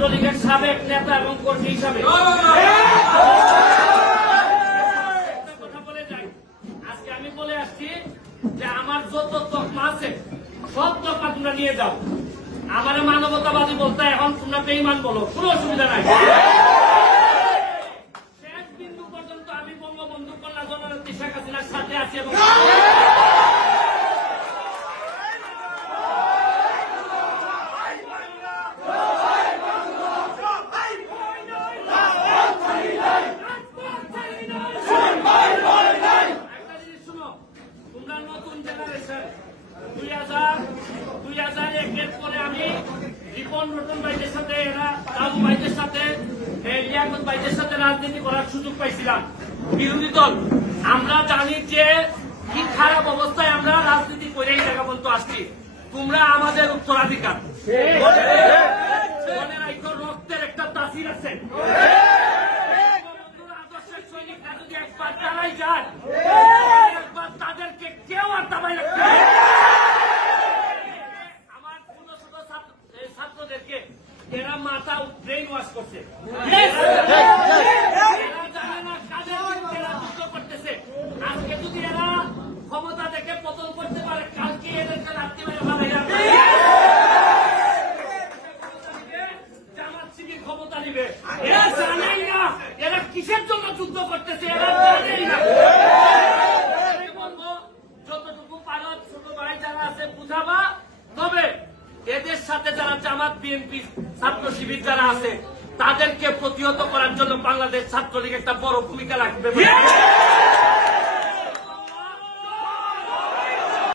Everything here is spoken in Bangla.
ছাত্রলীগের সাবেক নেতা এবং কর্মী হিসাবে একটা কথা বলে যাই। আজকে আমি বলে আসছি যে আমার যত তকমা আছে সব তকমা তোমরা নিয়ে যাও। আমার মানবতাবাদী বলতে এখন তোমরা বেঈমান বলো, কোনো অসুবিধা নাই। শেষ বিন্দু পর্যন্ত আমি বঙ্গবন্ধু কন্যা জননেত্রী শেখ হাসিনার সাথে আছি এবং নতুন জেনারেশন 2001-এর পরে আমি রিপন রতন ভাইদের সাথে বাবু ভাইদের সাথে লিয়াকত ভাইদের সাথে রাজনীতি করার সুযোগ পাইছিলাম। বিরোধী দল আমরা জানি যে কি খারাপ অবস্থায় আমরা রাজনীতি করে এই জায়গা পর্যন্ত আসছি। তোমরা আমাদের উত্তরাধিকার, মনে রাখো রক্তের একটা তাসির আছে। আদর্শের সৈনিকরা যদি একবার দাঁড়াই যায়, একবার তাদেরকে কেউ আর দাবাই রাখতে পারে। আমার ছোট ছোট ছাত্রদেরকে এরা মাথা ব্রেইন ওয়াশ করছে, এরা জানে না কাদের বিরুদ্ধে এরা যুদ্ধ করতেছে। আজকে যদি এরা ক্ষমতা থেকে পতন করতে পারে, কালকে এদেরকে রাত্রি মেরে ভাবাই রাখবে। জামাত শিবির ক্ষমতা নিবে, এরা জানেই না এরা কিসের জন্য যুদ্ধ করতেছে, এরা জানেই না। যতটুকু পারো ছোট ভাই যারা আছে বুঝাবা, তবে এদের সাথে যারা জামাত বিএনপি ছাত্র শিবির যারা আছে তাদেরকে প্রতিহত করার জন্য বাংলাদেশ ছাত্রলীগ একটা বড় ভূমিকা রাখবে।